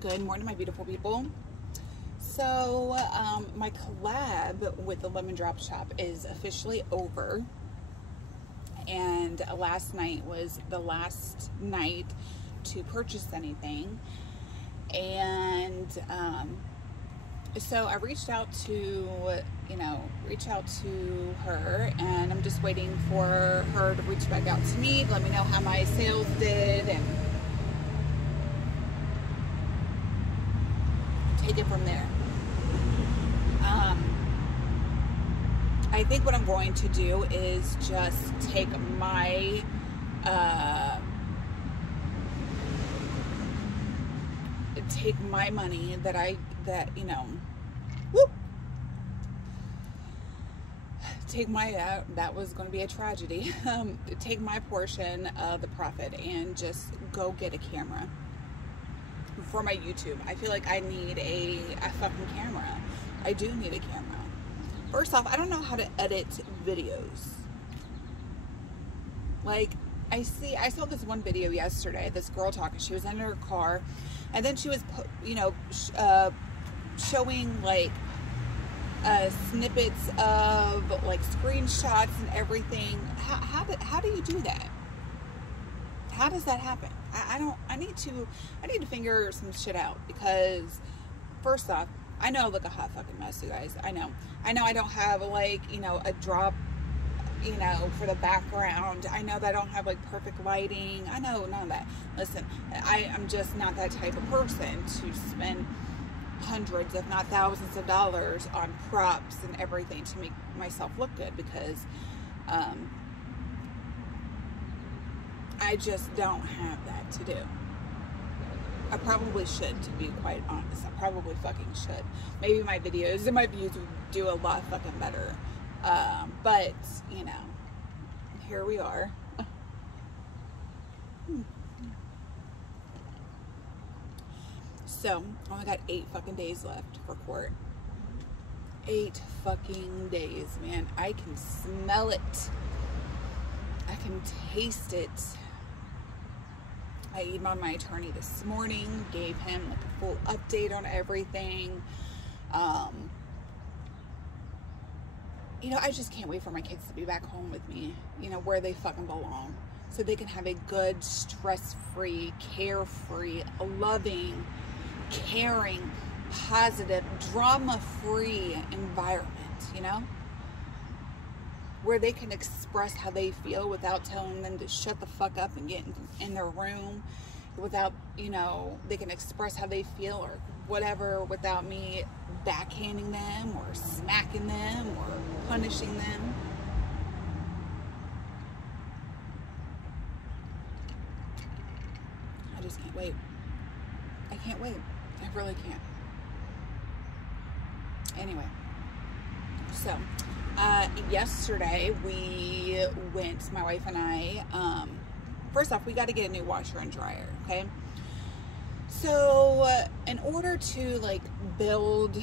Good morning, my beautiful people. So, my collab with the Lemon Drop Shop is officially over. And last night was the last night to purchase anything. And, so I reached out to, her, and I'm just waiting for her to reach back out to me, to let me know how my sales did, and take it from there. I think what I'm going to do is just take my money that was going to be a tragedy, take my portion of the profit and just go get a camera for my YouTube. I feel like I need a fucking camera. I do need a camera. First off, I don't know how to edit videos. Like, I saw this one video yesterday, this girl talking, she was in her car, and then she was, showing, like, snippets of, like, screenshots and everything. How do you do that? How does that happen? I need to figure some shit out, because first off, I know I look a hot fucking mess, you guys. I know I don't have, like, a drop, for the background. I know that I don't have, like, perfect lighting. I know none of that. Listen, I'm just not that type of person to spend hundreds, if not thousands of dollars on props and everything to make myself look good, because I just don't have that to do. I probably should, to be quite honest. I probably fucking should. Maybe my videos and my views would do a lot fucking better. But, here we are. So, I only got 8 fucking days left for court. 8 fucking days, man. I can smell it. I can taste it. I emailed my attorney this morning, gave him, like, a full update on everything. I just can't wait for my kids to be back home with me, where they fucking belong, so they can have a good, stress-free, carefree, loving, caring, positive, drama-free environment, where they can express how they feel without telling them to shut the fuck up and get in their room, without, they can express how they feel or whatever without me backhanding them or smacking them or punishing them. I just can't wait. I can't wait. I really can't. Anyway, so yesterday we went, my wife and I, first off, we got to get a new washer and dryer, okay? So in order to, like, build,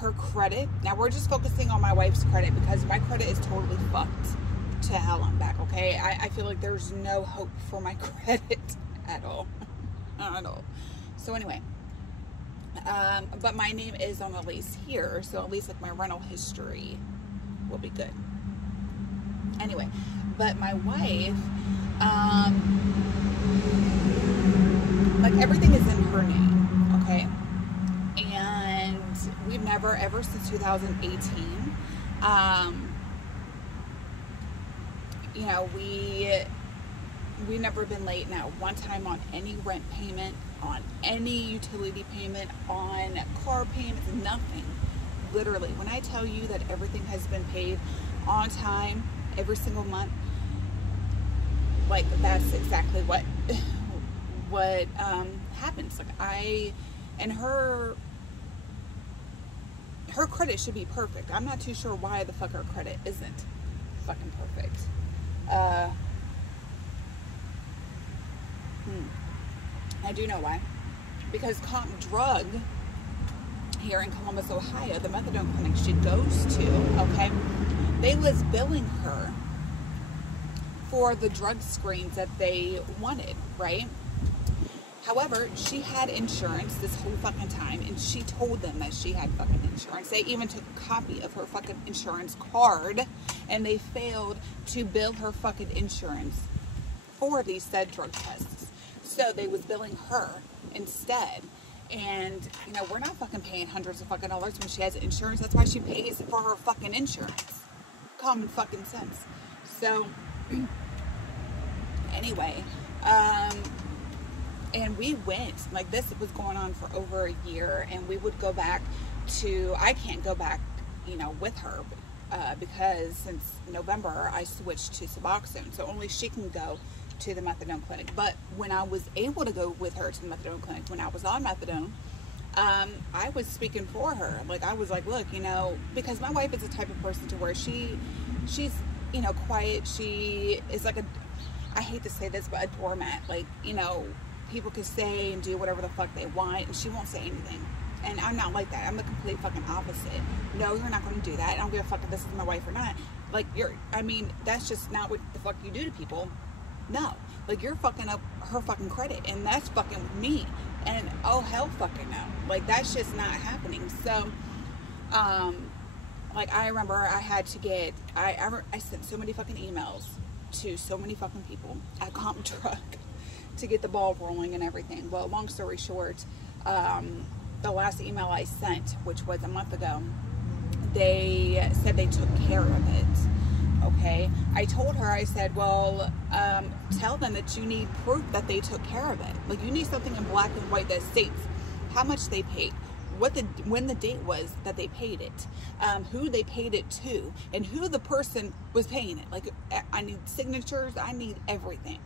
her credit, now we're just focusing on my wife's credit, because my credit is totally fucked to hell and back, okay? I feel like there's no hope for my credit at all. At all. So anyway, but my name is on the lease here, so at least, like, my rental history will be good. Anyway, but my wife, like, everything is in her name, okay? And we've never, ever since 2018, we've never been late now one time on any rent payment, on any utility payment, on car payments, nothing. Literally, when I tell you that everything has been paid on time every single month, like, that's exactly what happens. Like, her credit should be perfect. I'm not too sure why the fuck her credit isn't fucking perfect. I do know why. Because Comp Drug here in Columbus, Ohio, the methadone clinic she goes to, okay, they was billing her for the drug screens that they wanted, right? However, she had insurance this whole fucking time, and she told them that she had fucking insurance. They even took a copy of her fucking insurance card, and they failed to bill her fucking insurance for these said drug tests. So they was billing her instead. And, you know, we're not fucking paying hundreds of fucking dollars when she has insurance. That's why she pays for her fucking insurance. Common fucking sense. So, anyway, and we went, like, this was going on for over a year, and we would go back to, I can't go back, you know, with her, because since November, I switched to Suboxone, so only she can go to the methadone clinic. But when I was able to go with her to the methadone clinic, when I was on methadone, I was speaking for her. Like, I was like, look, you know, because my wife is the type of person to where she's, you know, quiet. She is like a, I hate to say this, but a doormat. Like, you know, people can say and do whatever the fuck they want, and she won't say anything. And I'm not like that. I'm the complete fucking opposite. No, you're not going to do that. I don't give a fuck if this is my wife or not. Like, I mean, that's just not what the fuck you do to people. No. Like, you're fucking up her fucking credit, and that's fucking with me. And oh, hell fucking no. Like, that's just not happening. So, like, I remember I had to get, I sent so many fucking emails to so many fucking people at Comp Truck to get the ball rolling and everything. Well, long story short, the last email I sent, which was a month ago, they said they took care of it. Okay, I told her, I said, well, tell them that you need proof that they took care of it. Like, you need something in black and white that states how much they paid, when the date was that they paid it, who they paid it to, and who the person was paying it. Like, I need signatures, I need everything.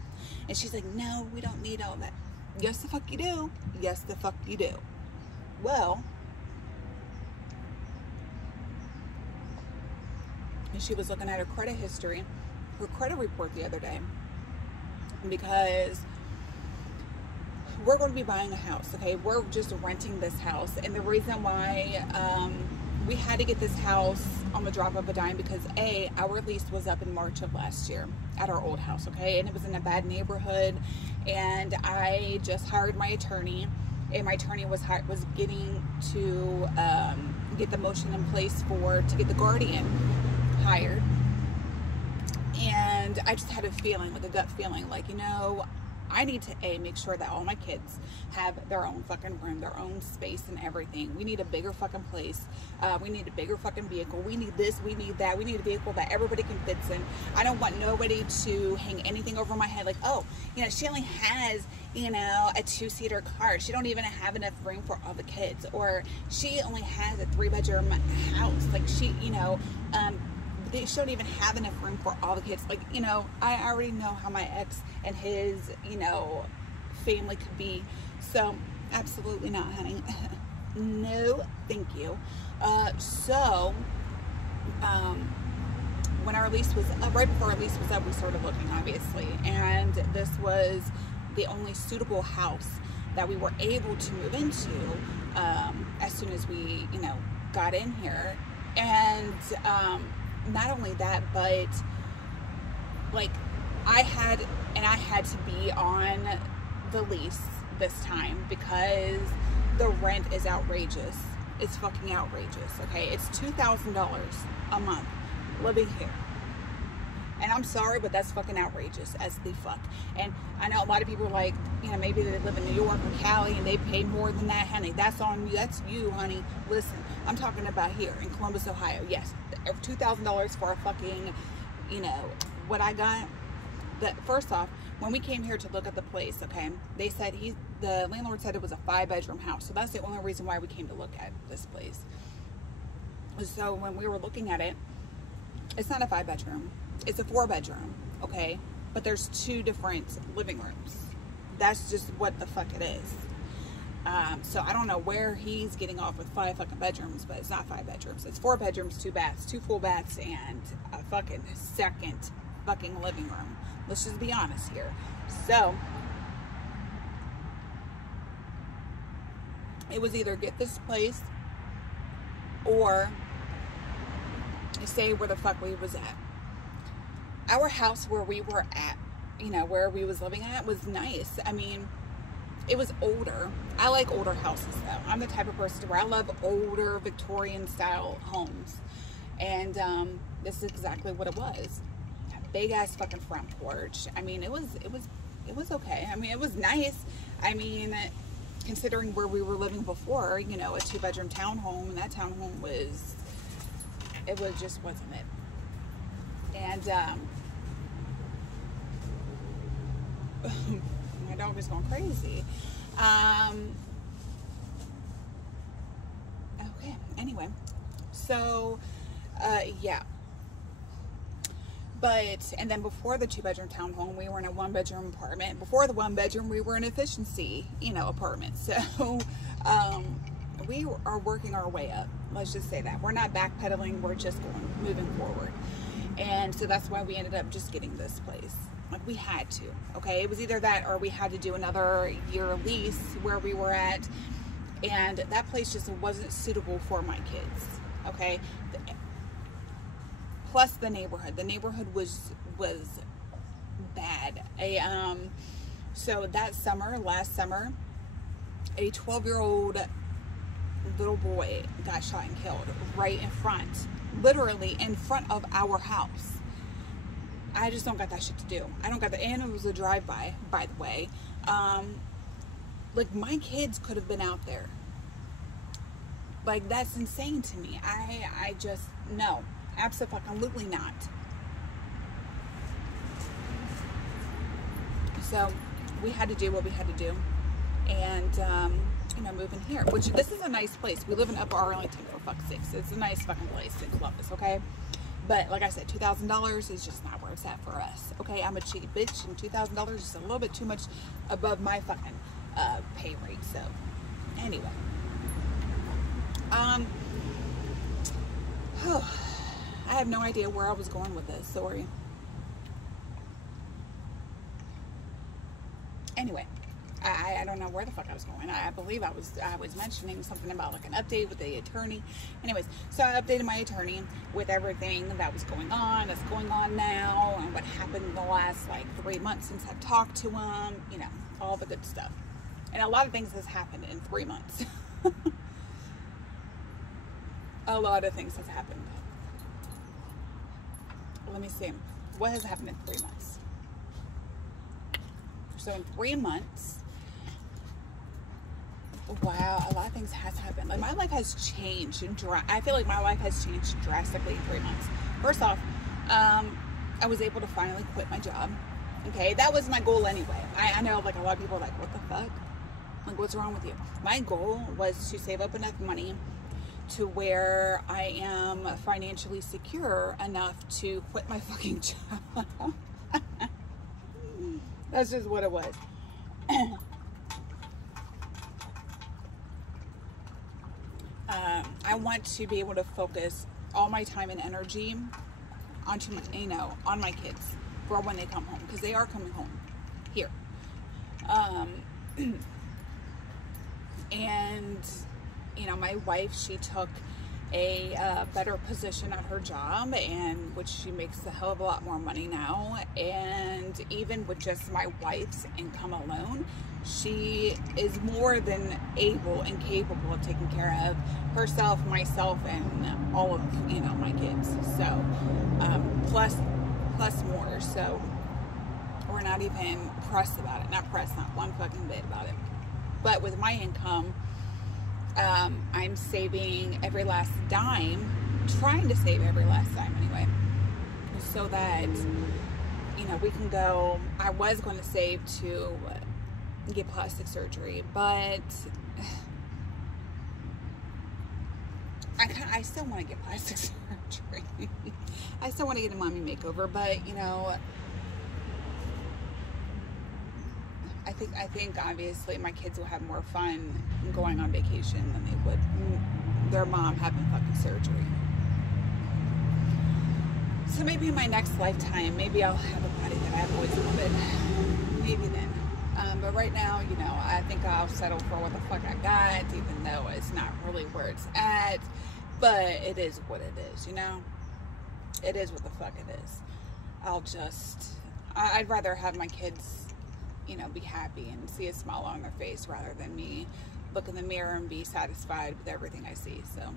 And she's like, no, we don't need all that. Yes, the fuck you do. Yes, the fuck you do. Well, and she was looking at her credit history, her credit report the other day, because we're going to be buying a house, okay? We're just renting this house, and the reason why we had to get this house on the drop of a dime, because A, our lease was up in March of last year at our old house, okay? And it was in a bad neighborhood, and I just hired my attorney, and my attorney was getting to get the motion in place to get the guardian hired. And I just had a feeling, like a gut feeling, like, you know, I need to make sure that all my kids have their own fucking room, their own space and everything. We need a bigger fucking place. We need a bigger fucking vehicle. We need this, we need that. We need a vehicle that everybody can fit in. I don't want nobody to hang anything over my head. Like, oh, you know, she only has, you know, a 2-seater car. She don't even have enough room for all the kids. Or she only has a 3-bedroom house. Like, she, you know, they don't even have enough room for all the kids. Like, you know, I already know how my ex and his, you know, family could be. So, absolutely not, honey. No, thank you. When our lease was right before our lease was up, we started looking, obviously. And this was the only suitable house that we were able to move into as soon as we, you know, got in here. And, not only that, but like I had to be on the lease this time because the rent is outrageous. It's fucking outrageous. Okay, it's $2,000 a month living here, and I'm sorry, but that's fucking outrageous as the fuck. And I know a lot of people are like, you know, maybe they live in New York or Cali and they pay more than that, honey. That's on you. That's you, honey. Listen, I'm talking about here in Columbus, Ohio. Yes, $2,000 for a fucking, you know, what I got. First off, when we came here to look at the place, okay, they said the landlord said it was a 5-bedroom house. So that's the only reason why we came to look at this place. So when we were looking at it, it's not a 5-bedroom. It's a 4-bedroom, okay? But there's 2 different living rooms. That's just what the fuck it is. So I don't know where he's getting off with 5 fucking bedrooms, but it's not 5 bedrooms. It's 4 bedrooms, 2 baths, 2 full baths, and a fucking second fucking living room. Let's just be honest here. So it was either get this place or stay where the fuck we was at. Our house where we were at, you know, where we was living at was nice. I mean, it was older. I like older houses though. I'm the type of person where I love older Victorian style homes. And this is exactly what it was. Big ass fucking front porch. I mean, it was okay. I mean, it was nice. I mean, considering where we were living before, you know, a 2-bedroom townhome, and that townhome was, just wasn't it. And my dog is going crazy. Okay, anyway, so yeah. But, and then before the 2-bedroom townhome, we were in a 1-bedroom apartment. Before the 1-bedroom, we were in an efficiency, you know, apartment. So, we are working our way up. Let's just say that. We're not backpedaling. We're just moving forward. And so that's why we ended up just getting this place. Like, we had to, okay? It was either that or we had to do another year lease where we were at. And that place just wasn't suitable for my kids, okay? Plus the neighborhood. The neighborhood was bad. So that summer, last summer, a 12-year-old little boy got shot and killed right in front, literally in front of our house. I just don't got that shit to do. I don't got that. And it was a drive-by, by the way. Like, my kids could have been out there. Like, that's insane to me. I just, no. Absolutely not. So we had to do what we had to do, and you know, move in here. Which, this is a nice place. We live in Upper Arlington, for fuck's sakes. It's a nice fucking place in Columbus, okay? But like I said, $2,000 is just not where it's at for us, okay? I'm a cheap bitch, and $2,000 is a little bit too much above my fucking pay rate. So anyway, I have no idea where I was going with this. Sorry. Anyway, I don't know where the fuck I was going. I believe I was mentioning something about like an update with the attorney. Anyways, so I updated my attorney with everything that was going on, that's going on now, and what happened in the last like 3 months since I've talked to him. You know, all the good stuff. And a lot of things has happened in 3 months. A lot of things has happened. Let me see. What has happened in 3 months? So in 3 months, wow, a lot of things has happened. Like, my life has changed. I feel like my life has changed drastically in 3 months. First off, I was able to finally quit my job. Okay, that was my goal anyway. I know, like, a lot of people are like, what the fuck? Like, what's wrong with you? My goal was to save up enough money to where I am financially secure enough to quit my fucking job. That's just what it was. I want to be able to focus all my time and energy onto my, you know, on my kids for when they come home, because they are coming home here. And you know, my wife, she took a better position at her job, and which she makes a hell of a lot more money now. And even with just my wife's income alone, she is more than able and capable of taking care of herself, myself, and all of, you know, my kids. So plus more. So we're not even pressed about it. Not one fucking bit about it. But with my income, I'm saving every last dime, trying to save every last dime anyway, so that, you know, we can go. I was going to save to get plastic surgery, but I still want to get plastic surgery. I still want to get a mommy makeover, but, you know, I think obviously my kids will have more fun going on vacation than they would their mom having fucking surgery. So maybe in my next lifetime, maybe I'll have a body that I've always wanted. Maybe then. But right now, you know, I think I'll settle for what the fuck I got, even though it's not really where it's at. But it is what it is, you know? It is what the fuck it is. I'd rather have my kids, you know, be happy and see a smile on their face rather than me look in the mirror and be satisfied with everything I see. So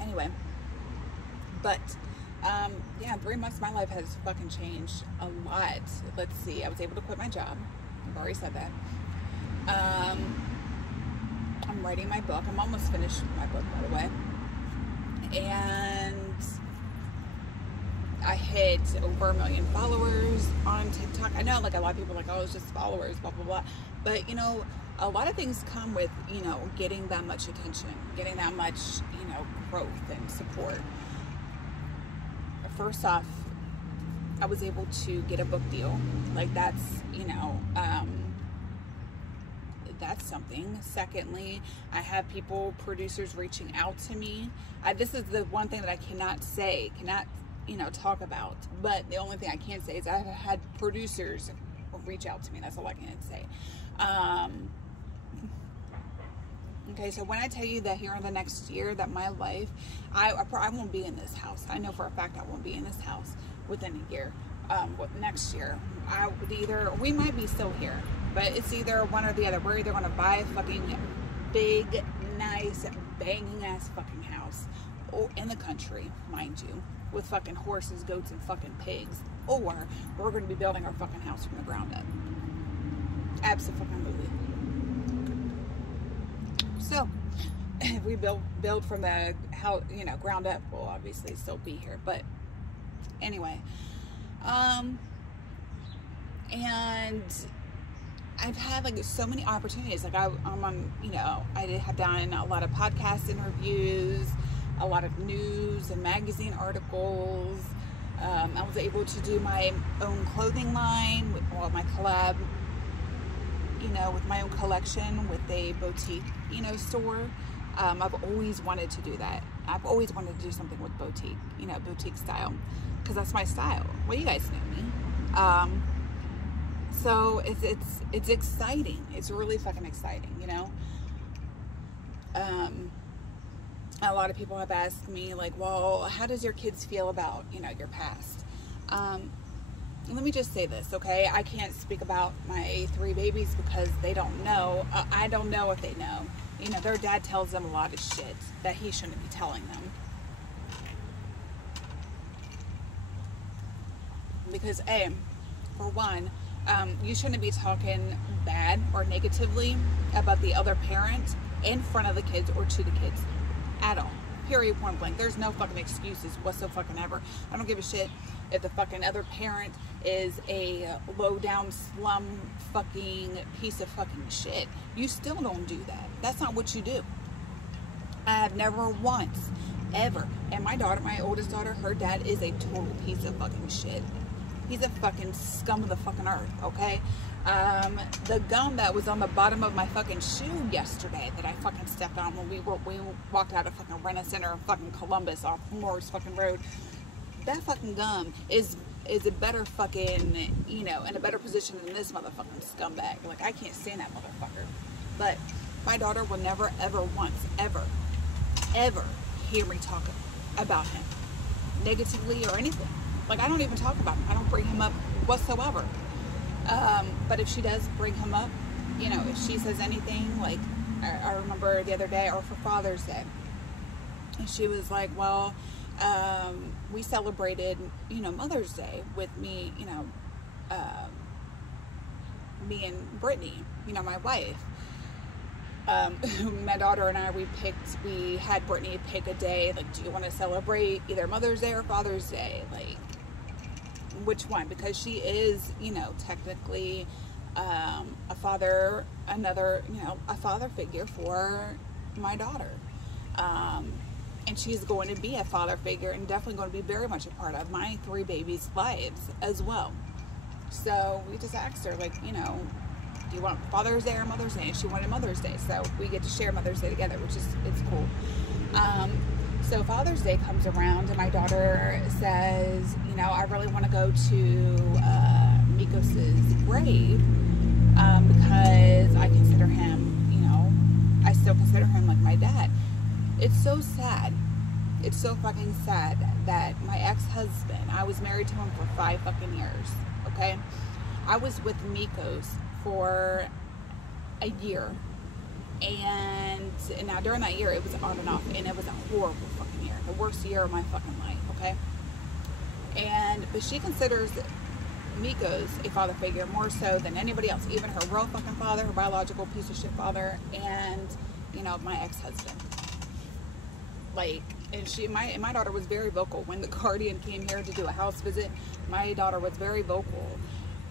anyway, but yeah, 3 months of my life has fucking changed a lot. Let's see, I was able to quit my job. I've already said that. I'm writing my book. I'm almost finished with my book, by the way. And I hit over 1 million followers on TikTok. I know, like, a lot of people are like, oh, it's just followers, blah, blah, blah. But, you know, a lot of things come with, you know, getting that much attention, getting that much, you know, growth and support. First off, I was able to get a book deal. Like, that's, you know, that's something. Secondly, I have producers reaching out to me. This is the one thing that I cannot say, you know, talk about. But the only thing I can say is I've had producers reach out to me. That's all I can say. Okay, so when I tell you that here in the next year that my life, I won't be in this house. I know for a fact I won't be in this house within a year. Next year, we might be still here, but it's either one or the other. We're either going to buy a fucking big, nice, banging ass fucking house, or in the country, mind you, with fucking horses, goats, and fucking pigs, or we're going to be building our fucking house from the ground up. Absolutely. So, if we build from the house, you know, ground up, we'll obviously still be here. But anyway, and I've had like so many opportunities. Like I'm on, you know, I have done a lot of podcast interviews, a lot of news and magazine articles. I was able to do my own clothing line with my collab, you know, with my own collection with a boutique, you know, store. I've always wanted to do that. I've always wanted to do something with boutique, you know, boutique style, because that's my style. Well, you guys know me. So it's exciting. It's really fucking exciting, you know. A lot of people have asked me, like, well, how does your kids feel about, you know, your past? Let me just say this, okay? I can't speak about my 3 babies because they don't know. I don't know if they know. You know, their dad tells them a lot of shit that he shouldn't be telling them. Because, A, for one, you shouldn't be talking bad or negatively about the other parent in front of the kids or to the kids at all. Period, point blank. There's no fucking excuses whatsoever. I don't give a shit if the fucking other parent is a low down slum fucking piece of fucking shit. You still don't do that. That's not what you do. I have never once, ever. And my daughter, my oldest daughter, her dad is a total piece of fucking shit. He's a fucking scum of the fucking earth, okay? The gum that was on the bottom of my fucking shoe yesterday that I fucking stepped on when we walked out of fucking Rent-A-Center in fucking Columbus off Morris fucking road, that fucking gum is a better fucking, you know, in a better position than this motherfucking scumbag. Like, I can't stand that motherfucker. But my daughter will never, ever once, ever hear me talk about him negatively or anything. Like, I don't even talk about him. I don't bring him up whatsoever. But if she does bring him up, you know, if she says anything, like, I remember the other day, or for Father's Day, and she was like, well, we celebrated, you know, Mother's Day with me, you know, me and Brittany, you know, my wife. My daughter and I, we had Brittany pick a day, like, do you want to celebrate either Mother's Day or Father's Day? Like, which one? Because she is, you know, technically a father, a father figure for my daughter. And she's going to be a father figure and definitely going to be very much a part of my 3 babies' lives as well. So we just asked her, like, you know, do you want Father's Day or Mother's Day? And she wanted Mother's Day, so we get to share Mother's Day together, which is, it's cool. So Father's Day comes around and my daughter says, you know, I really want to go to Mikos's grave because I consider him, you know, I still consider him like my dad. It's so sad. it's so fucking sad that my ex-husband, I was married to him for 5 fucking years, okay? I was with Mikos for a year, and now during that year, it was on and off, and it was a horrible fucking year, the worst year of my fucking life, okay? But she considers Mikos a father figure more so than anybody else, even her real fucking father, her biological piece of shit father, and, you know, my ex-husband. Like, and my daughter was very vocal when the guardian came here to do a house visit. My daughter was very vocal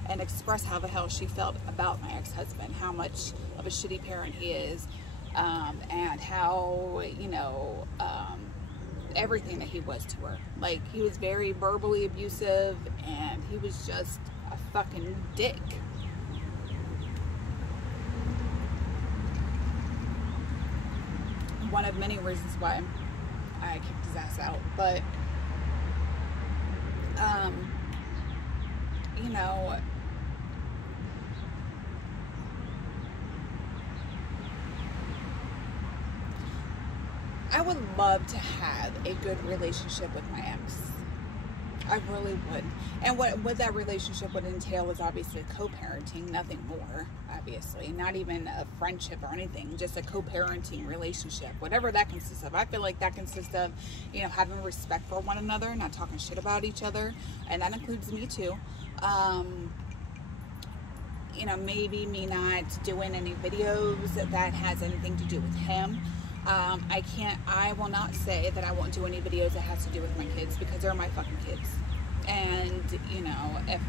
and expressed how the hell she felt about my ex-husband, how much of a shitty parent he is, and how, you know, everything that he was to her. Like, he was very verbally abusive, and he was just a fucking dick. One of many reasons why I kicked his ass out, but you know, I would love to have a good relationship with my ex. I really would. And what that relationship would entail is obviously co-parenting, nothing more, obviously. Not even a friendship or anything, just a co-parenting relationship. Whatever that consists of. I feel like that consists of, you know, having respect for one another, not talking shit about each other. And that includes me too. You know, maybe me not doing any videos that has anything to do with him. I will not say that I won't do any videos that has to do with my kids, because they're my fucking kids. And, you know, if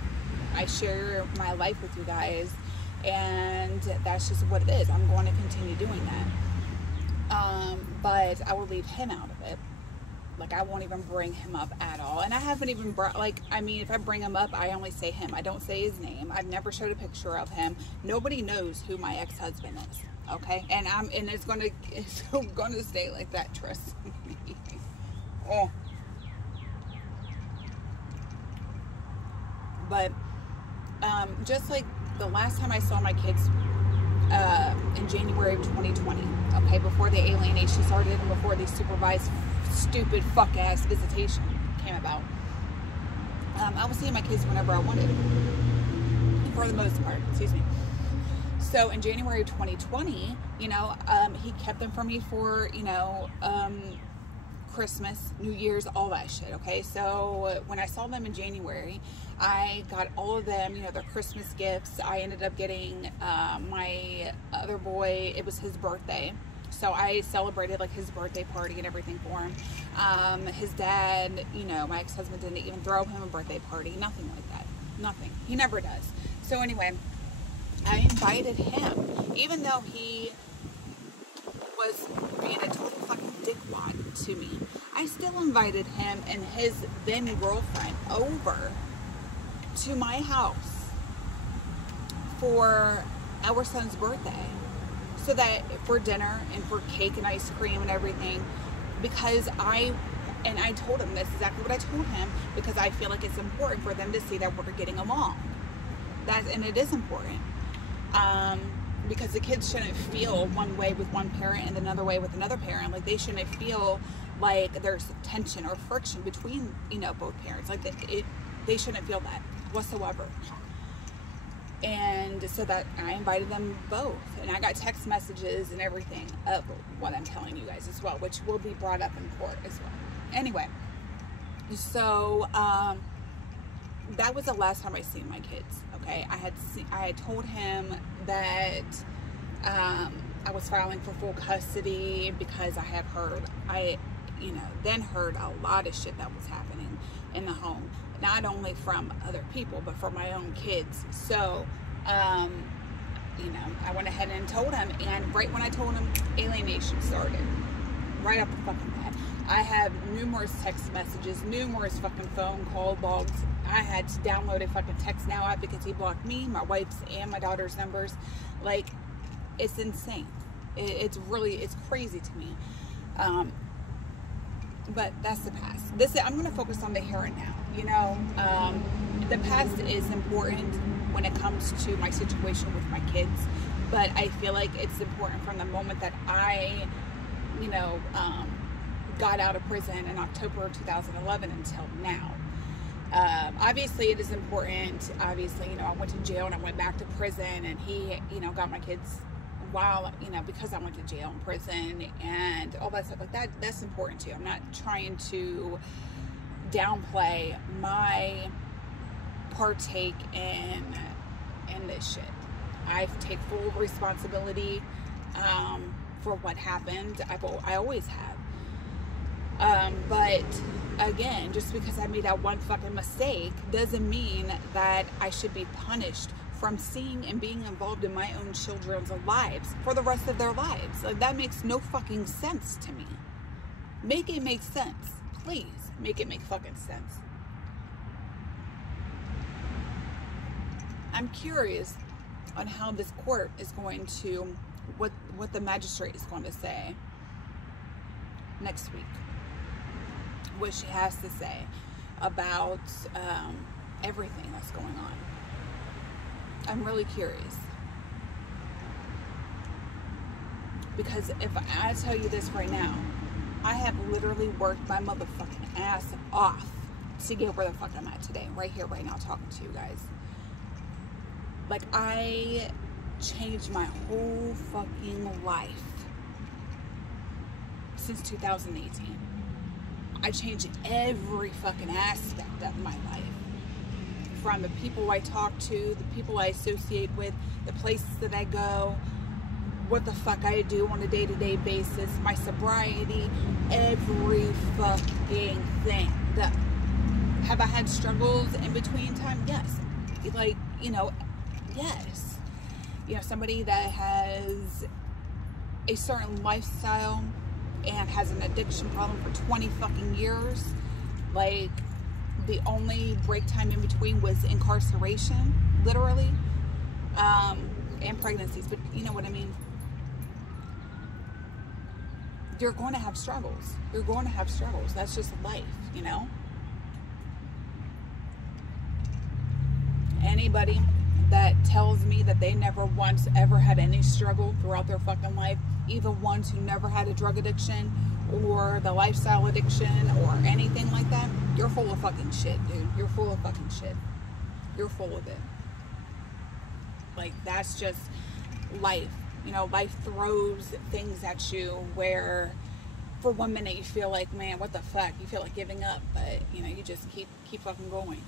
I share my life with you guys, and that's just what it is, I'm going to continue doing that. But I will leave him out of it. Like, I won't even bring him up at all. And I haven't even brought, like, I mean, if I bring him up, I only say him. I don't say his name. I've never showed a picture of him. Nobody knows who my ex-husband is. Okay, and it's gonna stay like that, trust me. Oh. But just like the last time I saw my kids in January of 2020, okay, before the alienation started and before the supervised stupid fuck ass visitation came about, I was seeing my kids whenever I wanted, for the most part. Excuse me. So in January of 2020, you know, he kept them from me for, you know, Christmas, New Year's, all that shit, okay? So when I saw them in January, I got all of them, you know, their Christmas gifts. I ended up getting my other boy, it was his birthday. So I celebrated, like, his birthday party and everything for him. His dad, you know, my ex-husband didn't even throw him a birthday party. Nothing like that. Nothing. He never does. So anyway, I invited him, even though he was being a total fucking dickwad to me. I still invited him and his then girlfriend over to my house for our son's birthday, so that for dinner and for cake and ice cream and everything, because I told him, that's exactly what I told him, because I feel like it's important for them to see that we're getting along. And it is important. Because the kids shouldn't feel one way with one parent and another way with another parent. Like, they shouldn't feel like there's tension or friction between, you know, both parents. Like, they shouldn't feel that whatsoever. And so that I invited them both, and I got text messages and everything of what I'm telling you guys as well, which will be brought up in court as well. Anyway, so that was the last time I seen my kids. Okay, I had told him that I was filing for full custody because I had heard, then heard a lot of shit that was happening in the home, not only from other people, but from my own kids. So, you know, I went ahead and told him, and right when I told him, alienation started. Right up the fucking bat. I have numerous text messages, numerous fucking phone call logs. I had to download a fucking Text Now app because he blocked me, my wife's, and my daughter's numbers. Like, it's insane. It's crazy to me. But that's the past. I'm going to focus on the here and now. You know, the past is important when it comes to my situation with my kids, but I feel like it's important from the moment that I, you know, got out of prison in October of 2011 until now. Obviously it is important. Obviously, you know, I went to jail and I went back to prison, and he, you know, got my kids while, you know, because I went to jail and prison and all that stuff like that. That's important too. I'm not trying to downplay my partake in this shit. I take full responsibility for what happened. I always have. But again, just because I made that one fucking mistake doesn't mean that I should be punished from seeing and being involved in my own children's lives for the rest of their lives. Like, that makes no fucking sense to me. Make it make sense. Please, make it make fucking sense. I'm curious on how this court is going to, what the magistrate is going to say next week. What she has to say about everything that's going on. I'm really curious. Because if I tell you this right now, I have literally worked my motherfucking ass off to get where the fuck I'm at today. Right here, right now, talking to you guys. Like, I changed my whole fucking life since 2018. I changed every fucking aspect of my life. From the people I talk to, the people I associate with, the places that I go, what the fuck I do on a day-to-day basis, my sobriety, every fucking thing. Have I had struggles in between time? Yes. Like, you know, yes. You know, somebody that has a certain lifestyle and has an addiction problem for 20 fucking years, like, the only break time in between was incarceration, literally, and pregnancies. But you know what I mean? You're going to have struggles. You're going to have struggles. That's just life, you know? Anybody that tells me that they never once ever had any struggle throughout their fucking life, even ones who never had a drug addiction or the lifestyle addiction or anything like that, you're full of fucking shit, dude. You're full of fucking shit. You're full of it. Like, that's just life. You know, life throws things at you where for 1 minute you feel like, man, what the fuck? You feel like giving up, but, you know, you just keep fucking going.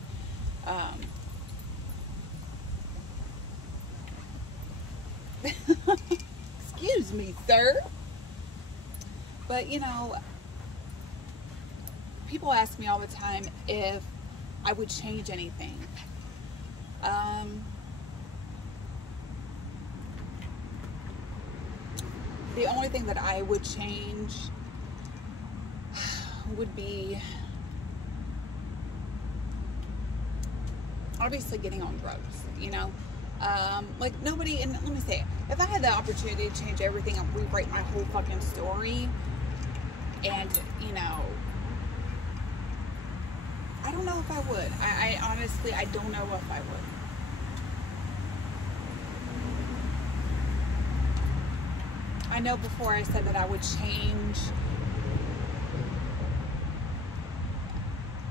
Excuse me, sir. But, you know, people ask me all the time if I would change anything. The only thing that I would change would be obviously getting on drugs, you know? Like, nobody, and let me say, if I had the opportunity to change everything and rewrite my whole fucking story, and, you know, I don't know if I would. I honestly, I don't know if I would. I know before I said that I would change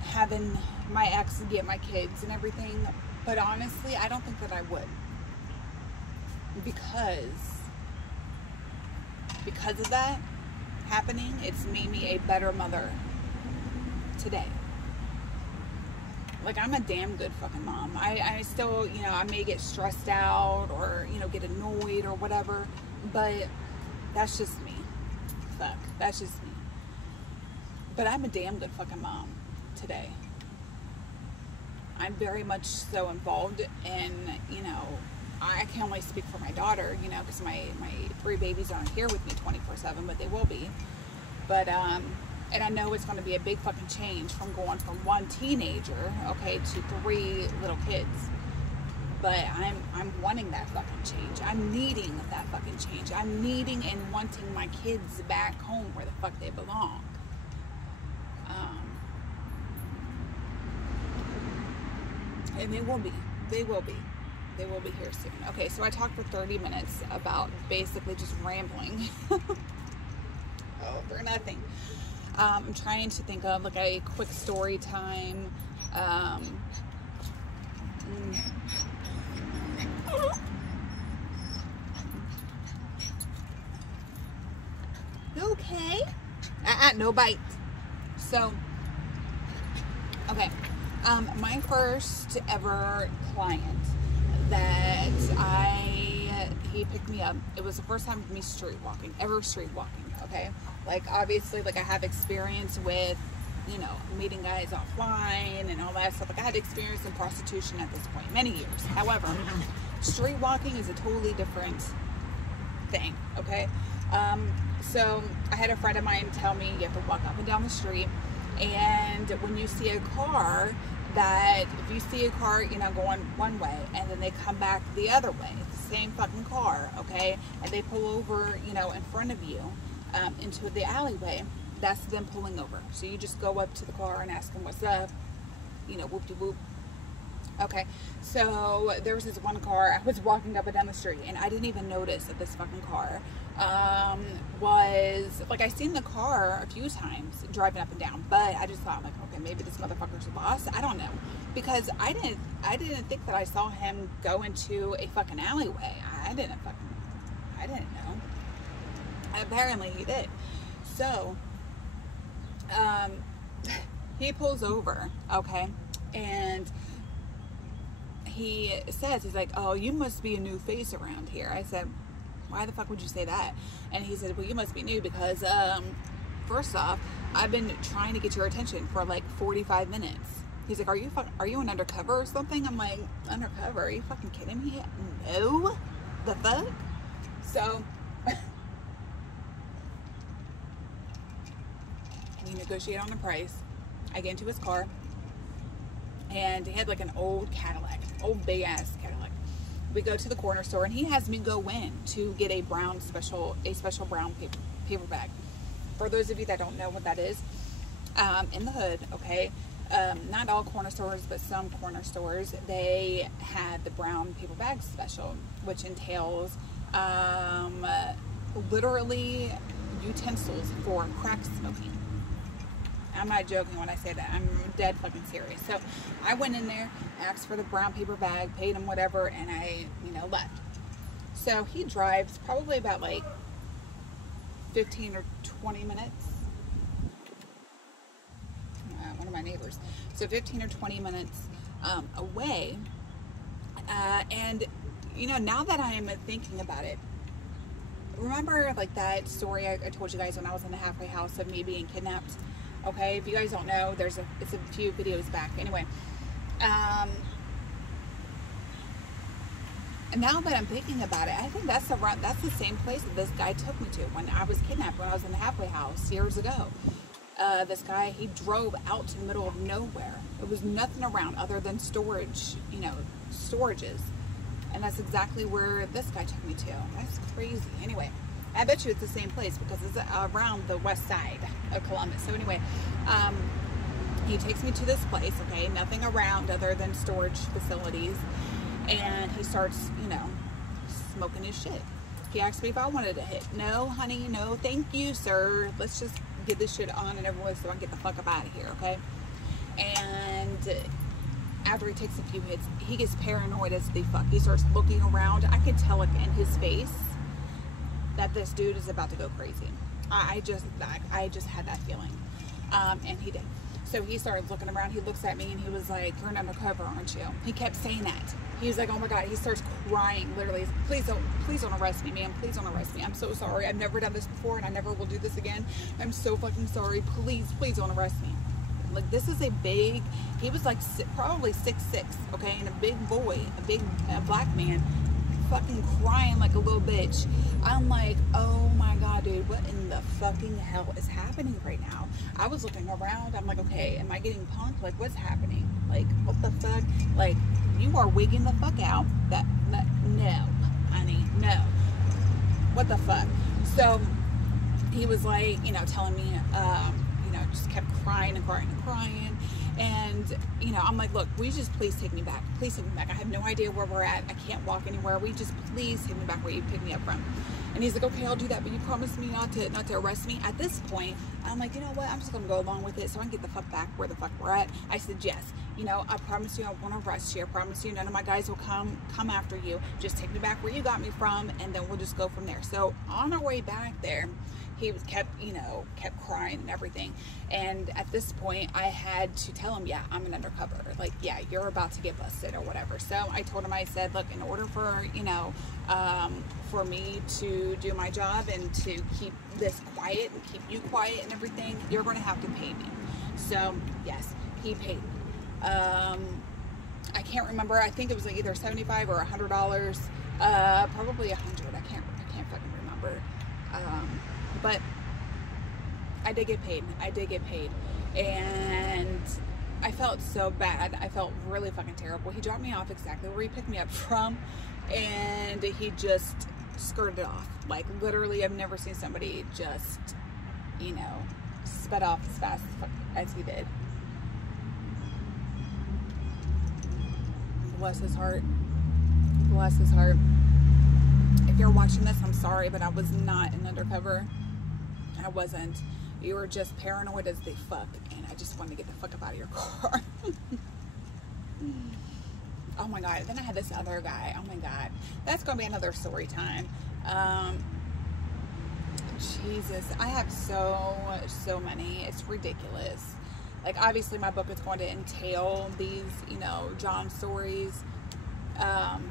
having my ex get my kids and everything, but honestly, I don't think that I would. Because of that happening, it's made me a better mother today. Like, I'm a damn good fucking mom. I still, you know, I may get stressed out or, you know, get annoyed or whatever, but that's just me. Fuck, that's just me. But I'm a damn good fucking mom today. I'm very much so involved in, you know, I can only speak for my daughter, you know, because my 3 babies aren't here with me 24/7, but they will be. But, and I know it's going to be a big fucking change from going from 1 teenager, okay, to 3 little kids. But I'm wanting that fucking change. I'm needing that fucking change. I'm needing and wanting my kids back home where the fuck they belong. And they will be. They will be. They will be here soon. Okay, so I talked for 30 minutes about basically just rambling. Oh, for nothing. I'm trying to think of like a quick story time. Okay. No bite. So, okay. My first ever client that he picked me up. It was the first time of me street walking, okay? Like, obviously, like, I have experience with, you know, meeting guys offline and all that stuff. Like, I had experience in prostitution at this point, many years. However, street walking is a totally different thing, okay? So I had a friend of mine tell me you have to walk up and down the street, and when you see a car, that if you see a car, you know, going one way and then they come back the other way, it's the same fucking car, okay, and they pull over, you know, in front of you into the alleyway, that's them pulling over. So you just go up to the car and ask them what's up, you know, whoop-de-whoop. Okay, so there was this one car. I was walking up and down the street, and I didn't even notice that this fucking car was, like, I seen the car a few times driving up and down, but I just thought, like, okay, maybe this motherfucker's lost. I don't know, because I didn't think that I saw him go into a fucking alleyway. I didn't know. Apparently he did. So, he pulls over, okay, and he says, he's like, oh, you must be a new face around here. I said, why the fuck would you say that? And he said, well, you must be new because, first off, I've been trying to get your attention for like 45 minutes. He's like, are you an undercover or something? I'm like, undercover? Are you fucking kidding me? No. The fuck? So, we negotiate on the price. I get into his car, and he had like an old Cadillac, old big ass Cadillac. We go to the corner store, and he has me go in to get a special brown paper bag. For those of you that don't know what that is, in the hood, okay, not all corner stores, but some corner stores, they had the brown paper bag special, which entails literally utensils for crack smoking. I'm not joking when I say that. I'm dead fucking serious. So I went in there, asked for the brown paper bag, paid him whatever, and I, you know, left. So he drives probably about like 15 or 20 minutes. One of my neighbors. So 15 or 20 minutes away. And, you know, now that I'm thinking about it, remember like that story I told you guys when I was in the halfway house of me being kidnapped? Okay, if you guys don't know, it's a few videos back. Anyway, and now that I'm thinking about it, I think that's the same place that this guy took me to when I was kidnapped, when I was in the halfway house years ago. This guy, he drove out to the middle of nowhere. There was nothing around other than storage, you know, storages. And that's exactly where this guy took me to. That's crazy. Anyway, I bet you it's the same place because it's around the west side of Columbus. So anyway, he takes me to this place, okay, nothing around other than storage facilities, and he starts, you know, smoking his shit. He asked me if I wanted to hit. No, honey, no, thank you, sir. Let's just get this shit on and over with so I can get the fuck up out of here, okay? And after he takes a few hits, he gets paranoid as the fuck. He starts looking around. I could tell it in his face that this dude is about to go crazy. I just had that feeling. And he did. So he started looking around. He looks at me and he was like, you're an undercover, aren't you? He kept saying that. He was like, oh my God. He starts crying, literally. Please don't arrest me, ma'am. Please don't arrest me. I'm so sorry. I've never done this before and I never will do this again. I'm so fucking sorry. Please don't arrest me. Like, this is a big, he was like probably 6'6", okay? And a big boy, a black man, fucking crying like a little bitch. I'm like, oh my God, dude, what in the fucking hell is happening right now? I was looking around. I'm like, okay, am I getting punked? Like, what's happening? Like, what the fuck? Like, you are wigging the fuck out. No, honey, no. What the fuck? So he was like, you know, telling me, you know, just kept crying and crying and crying. And, you know, I'm like, look, will you just please take me back? Please take me back. I have no idea where we're at. I can't walk anywhere. Will you just please take me back where you picked me up from? And he's like, okay, I'll do that, but you promised me not to arrest me. At this point, I'm like, you know what? I'm just gonna go along with it so I can get the fuck back where the fuck we're at. I said, yes, you know, I promise you I won't arrest you. I promise you none of my guys will come after you. Just take me back where you got me from, and then we'll just go from there. So on our way back there, he kept crying and everything. And at this point, I had to tell him, yeah, I'm an undercover. Like, yeah, you're about to get busted or whatever. So I told him, I said, look, in order for, you know, for me to do my job and to keep this quiet and keep you quiet and everything, you're going to have to pay me. So yes, he paid me. I can't remember. I think it was like either $75 or $100. Probably $100. I can't fucking remember. But I did get paid. I did get paid. And I felt so bad. I felt really fucking terrible. He dropped me off exactly where he picked me up from, and he just skirted off. Like, literally, I've never seen somebody just, you know, sped off as fast as he did. Bless his heart. Bless his heart. If you're watching this, I'm sorry, but I was not an undercover. I wasn't. You were just paranoid as they fuck, and I just wanted to get the fuck up out of your car. Oh my god. Then I had this other guy. Oh my god. That's gonna be another story time. Jesus, I have so many. It's ridiculous. Like, obviously my book is going to entail these, you know, John stories. Wow.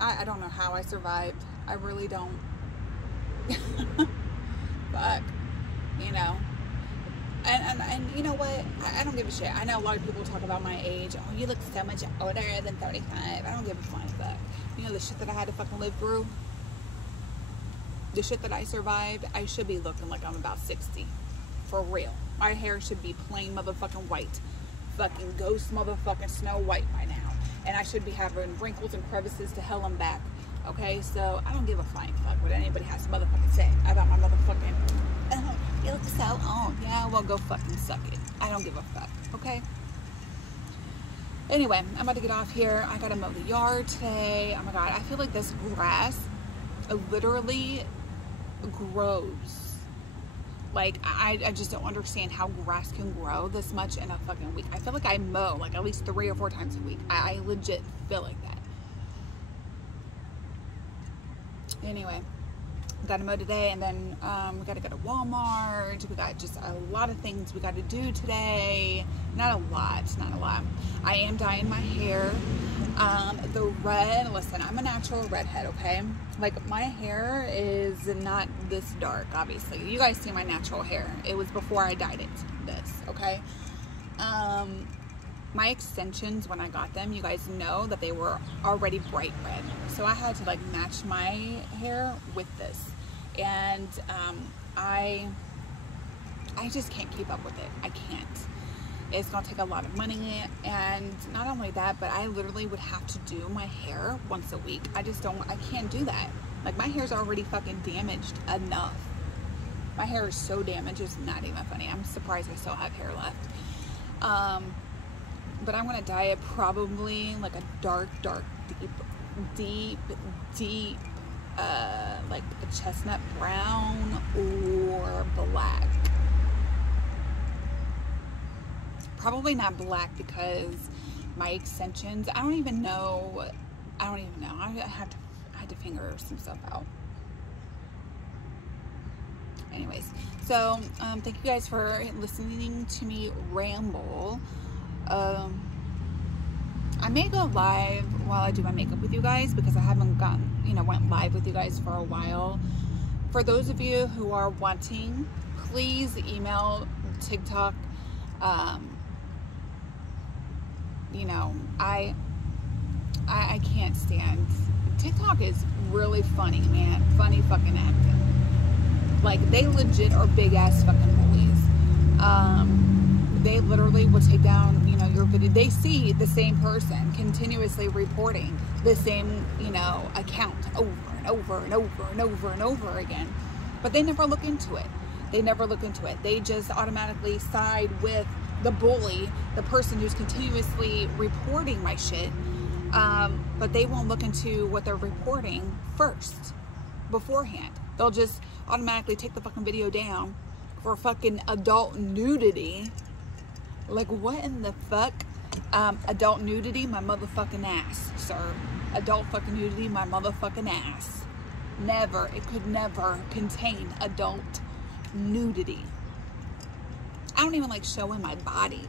I don't know how I survived. I really don't. Fuck. You know. And you know what? I don't give a shit. I know a lot of people talk about my age. Oh, you look so much older than 35. I don't give a flying fuck. You know the shit that I had to fucking live through? The shit that I survived, I should be looking like I'm about 60. For real. My hair should be plain motherfucking white. Fucking ghost motherfucking Snow White by now. And I should be having wrinkles and crevices to hell and back. Okay? So, I don't give a flying fuck what anybody has to motherfucking say about my motherfucking... Oh, you look so old. Yeah, well, go fucking suck it. I don't give a fuck. Okay? Anyway, I'm about to get off here. I gotta mow the yard today. Oh my god, I feel like this grass literally grows. Like, I just don't understand how grass can grow this much in a fucking week. I feel like I mow like at least 3 or 4 times a week. I legit feel like that. Anyway, gotta mow today, and then we gotta go to Walmart. We got just a lot of things we gotta do today. Not a lot. I am dyeing my hair. The red, listen, I'm a natural redhead, okay? Like, my hair is not this dark, obviously. You guys see my natural hair. It was before I dyed it this, okay? My extensions, when I got them, you guys know that they were already bright red. So I had to, like, match my hair with this. And I just can't keep up with it. I can't. It's gonna take a lot of money, and not only that, but I literally would have to do my hair once a week. I can't do that. Like, my hair's already fucking damaged enough. My hair is so damaged, it's not even funny. I'm surprised I still have hair left. But I'm gonna dye it probably like a dark, deep, like a chestnut brown or black. Probably not black, because my extensions, I don't even know. I had to figure some stuff out. Anyways, so thank you guys for listening to me ramble. I may go live while I do my makeup with you guys, because I haven't went live with you guys for a while. For those of you who are wanting, please email TikTok. You know, I can't stand TikTok. Is really funny, man. Funny fucking acting. Like, they legit are big ass fucking bullies. They literally will take down, you know, your video. They see the same person continuously reporting the same, you know, account over and over and over and over and over again, but they never look into it. They never look into it. They just automatically side with the bully, the person who's continuously reporting my shit, but they won't look into what they're reporting first, beforehand. They'll just automatically take the fucking video down for fucking adult nudity. Like, what in the fuck? Adult nudity, my motherfucking ass, sir. Adult fucking nudity, my motherfucking ass. Never, it could never contain adult nudity. I don't even like showing my body.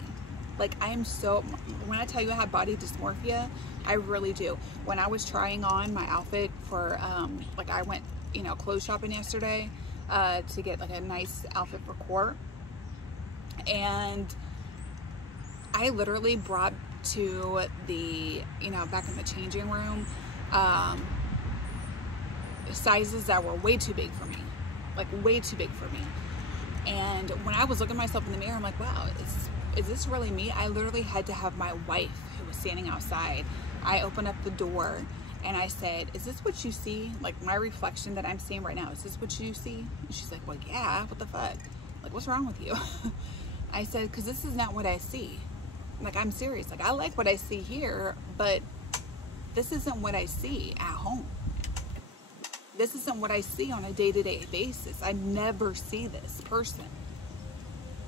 Like, I am so, when I tell you I have body dysmorphia, I really do. When I was trying on my outfit for, like, I went, you know, clothes shopping yesterday to get like a nice outfit for court, and I literally brought to the, you know, back in the changing room, sizes that were way too big for me, like way too big for me. And when I was looking at myself in the mirror, I'm like, wow, is this really me? I literally had to have my wife, who was standing outside, I opened up the door and I said, is this what you see? Like, my reflection that I'm seeing right now, is this what you see? And she's like, well, yeah, what the fuck? Like, what's wrong with you? I said, because this is not what I see. Like, I'm serious. Like, I like what I see here, but this isn't what I see at home. This isn't what I see on a day-to-day basis. I never see this person.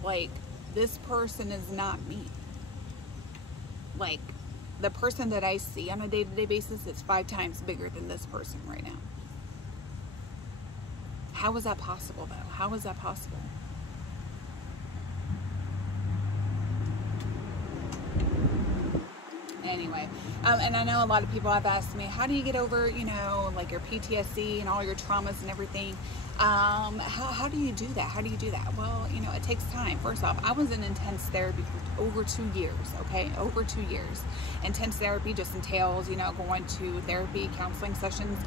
Like, this person is not me. Like, the person that I see on a day-to-day basis is 5 times bigger than this person right now. How is that possible, though? How is that possible? Anyway, and I know a lot of people have asked me, how do you get over, you know, like your PTSD and all your traumas and everything? How do you do that? How do you do that? Well, you know, it takes time. First off, I was in intense therapy for over 2 years, okay? Over 2 years. Intense therapy just entails, you know, going to therapy, counseling sessions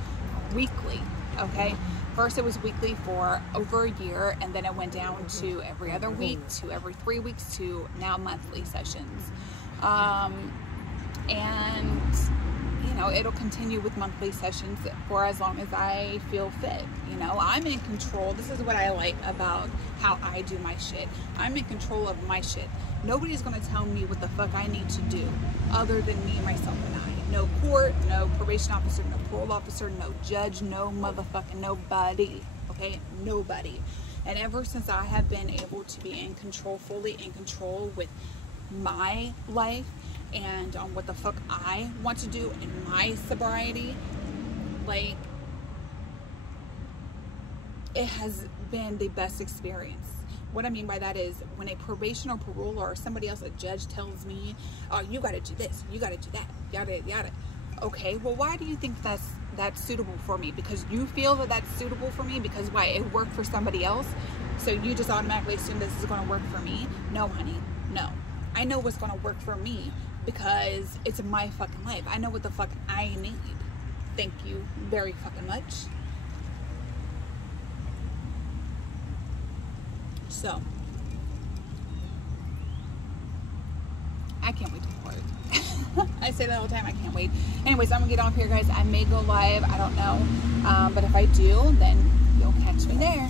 weekly, okay? First it was weekly for over a year, and then it went down to every other week, to every 3 weeks, to now monthly sessions. And, you know, it'll continue with monthly sessions for as long as I feel fit. You know, I'm in control. This is what I like about how I do my shit. I'm in control of my shit. Nobody's going to tell me what the fuck I need to do other than me, myself, and I. No court, no probation officer, no parole officer, no judge, no motherfucking nobody. Okay? Nobody. And ever since I have been able to be in control, fully in control with my life, and on what the fuck I want to do in my sobriety, like, it has been the best experience. What I mean by that is, when a probation or parole or somebody else, a judge, tells me, oh, you gotta do this, you gotta do that, yada yada. Okay, well, why do you think that's suitable for me? Because you feel that that's suitable for me? Because why? It worked for somebody else, so you just automatically assume this is going to work for me? No, honey, no. I know what's going to work for me, because it's my fucking life. I know what the fuck I need. Thank you very fucking much. So, I can't wait to court. I say that all the time, I can't wait. Anyways, I'm gonna get off here, guys. I may go live, I don't know. But if I do, then you'll catch me there.